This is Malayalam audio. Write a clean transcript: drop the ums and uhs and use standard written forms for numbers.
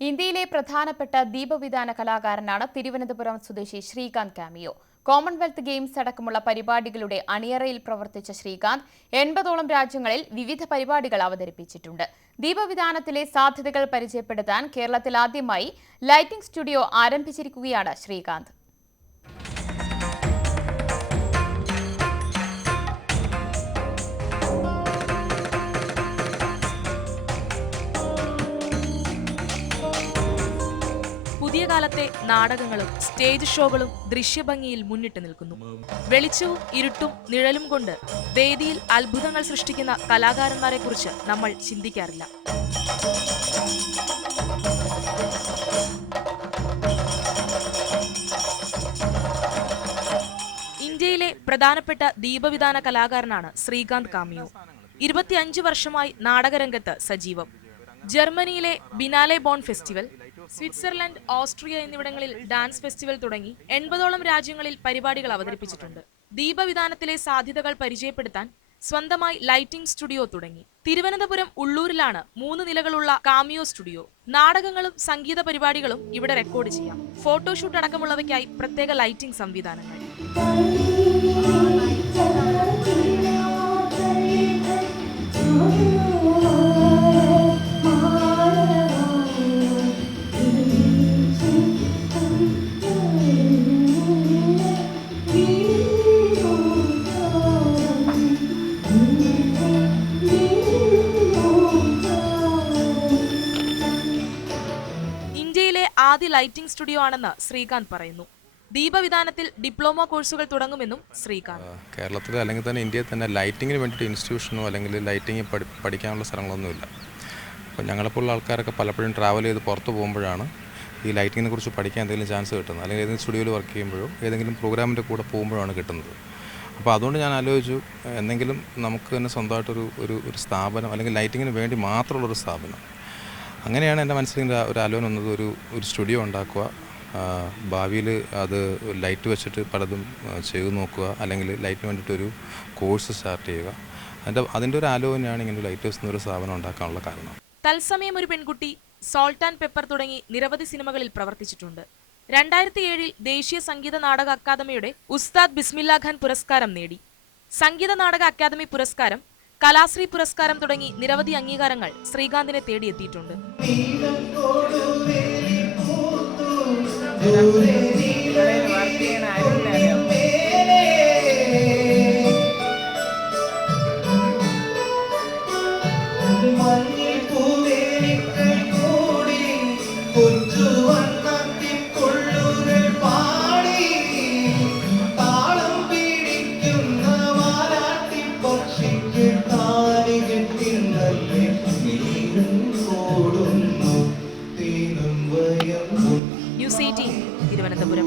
ഇന്ത്യയിലെ പ്രധാനപ്പെട്ട ദീപവിതാന കലാകാരനാണ് തിരുവനന്തപുരം സ്വദേശി ശ്രീകാന്ത് കാമിയോ. കോമൺവെൽത്ത് ഗെയിംസ് അടക്കമുള്ള പരിപാടികളുടെ അണിയറയിൽ പ്രവർത്തിച്ച ശ്രീകാന്ത് 80ഓളം രാജ്യങ്ങളിൽ വിവിധ പരിപാടികൾ അവതരിപ്പിച്ചിട്ടുണ്ട്. ദീപവിതാനത്തിലെ സാധ്യതകൾ പരിചയപ്പെടുത്താൻ കേരളത്തിൽ ആദ്യമായി ലൈറ്റിംഗ് സ്റ്റുഡിയോ ആരംഭിച്ചിരിക്കുകയാണ് ശ്രീകാന്ത്. പുതിയ കാലത്തെ നാടകങ്ങളും സ്റ്റേജ് ഷോകളും ദൃശ്യഭംഗിയിൽ മുന്നിട്ട് നിൽക്കുന്നു. വെളിച്ചവും ഇരുട്ടും നിഴലും കൊണ്ട് വേദിയിൽ അത്ഭുതങ്ങൾ സൃഷ്ടിക്കുന്ന കലാകാരന്മാരെ കുറിച്ച് നമ്മൾ ചിന്തിക്കാറില്ല. ഇന്ത്യയിലെ പ്രധാനപ്പെട്ട ദീപവിതാന കലാകാരനാണ് ശ്രീകാന്ത് കാമിയോ. 25 വർഷമായി നാടകരംഗത്ത് സജീവം. ജർമ്മനിയിലെ Biennale Bonn festival, Switzerland, Austria എന്നിവിടങ്ങളിൽ ഡാൻസ് ഫെസ്റ്റിവൽ തുടങ്ങി 80ഓളം രാജ്യങ്ങളിൽ പരിപാടികൾ അവതരിപ്പിച്ചിട്ടുണ്ട്. ദീപവിതാനത്തിലെ സാധ്യതകൾ പരിചയപ്പെടുത്താൻ സ്വന്തമായി ലൈറ്റിംഗ് സ്റ്റുഡിയോ തുടങ്ങി. തിരുവനന്തപുരം ഉള്ളൂരിലാണ് 3 നിലകളുള്ള കാമിയോ സ്റ്റുഡിയോ. നാടകങ്ങളും സംഗീത പരിപാടികളും ഇവിടെ റെക്കോർഡ് ചെയ്യാം. ഫോട്ടോഷൂട്ട് അടക്കമുള്ളവയ്ക്കായി പ്രത്യേക ലൈറ്റിംഗ് സംവിധാനങ്ങൾ. ഇന്ത്യയിലെ ആദ്യ ലൈറ്റിംഗ് സ്റ്റുഡിയോ ആണെന്ന് ശ്രീകാന്ത് പറയുന്നു. ദീപവിതാനത്തിൽ ഡിപ്ലോമ കോഴ്സുകൾ തുടങ്ങുമെന്നും ശ്രീകാന്ത്. കേരളത്തിൽ അല്ലെങ്കിൽ തന്നെ ഇന്ത്യയിൽ തന്നെ ലൈറ്റിങ്ങിന് വേണ്ടിയിട്ട് ഇൻസ്റ്റിറ്റ്യൂഷനോ അല്ലെങ്കിൽ ലൈറ്റിംഗ് പഠിക്കാനുള്ള സ്ഥലങ്ങളൊന്നുമില്ല. അപ്പോൾ ഞങ്ങളെപ്പോലുള്ള ആൾക്കാരൊക്കെ പലപ്പോഴും ട്രാവൽ ചെയ്ത് പുറത്ത് പോകുമ്പോഴാണ് ഈ ലൈറ്റിങ്ങിനെ കുറിച്ച് പഠിക്കാൻ എന്തെങ്കിലും ചാൻസ് കിട്ടുന്നത്, അല്ലെങ്കിൽ ഏതെങ്കിലും സ്റ്റുഡിയോയിൽ വർക്ക് ചെയ്യുമ്പോഴോ ഏതെങ്കിലും പ്രോഗ്രാമിൻ്റെ കൂടെ പോകുമ്പോഴാണ് കിട്ടുന്നത്. അപ്പോൾ അതുകൊണ്ട് ഞാൻ ആലോചിച്ചു, എന്തെങ്കിലും നമുക്ക് തന്നെ സ്വന്തമായിട്ടൊരു ഒരു സ്ഥാപനം, അല്ലെങ്കിൽ ലൈറ്റിങ്ങിന് വേണ്ടി മാത്രമുള്ളൊരു സ്ഥാപനം. അങ്ങനെയാണ് എൻ്റെ മനസ്സിൽ ഒരു ആലോചന വന്നത്, ഒരു സ്റ്റുഡിയോ ഉണ്ടാക്കുക, ഭാവിയിൽ അത് ലൈറ്റ് വെച്ചിട്ട് പലതും ചെയ്തു നോക്കുക, അല്ലെങ്കിൽ ലൈറ്റിന് വേണ്ടിയിട്ടൊരു കോഴ്സ് സ്റ്റാർട്ട് ചെയ്യുക. അതിൻ്റെ ഒരു ആലോചനയാണ് ഇങ്ങനെ ലൈറ്റ് ഹൗസ് എന്നൊരു സ്ഥാപനം ഉണ്ടാക്കാനുള്ള കാരണം. തത്സമയം ഒരു പെൺകുട്ടി, സോൾട്ട് ആൻഡ് പെപ്പർ തുടങ്ങി നിരവധി സിനിമകളിൽ പ്രവർത്തിച്ചിട്ടുണ്ട്. 2007 ദേശീയ സംഗീത നാടക അക്കാദമിയുടെ ഉസ്താദ് ബിസ്മില്ലാ ഖാൻ പുരസ്കാരം നേടി. സംഗീത നാടക അക്കാദമി പുരസ്കാരം, കലാശ്രീ പുരസ്കാരം തുടങ്ങി നിരവധി അംഗീകാരങ്ങൾ ശ്രീകാന്തിനെ തേടിയെത്തിയിട്ടുണ്ട്. ന്യൂസ് 18 തിരുവനന്തപുരം.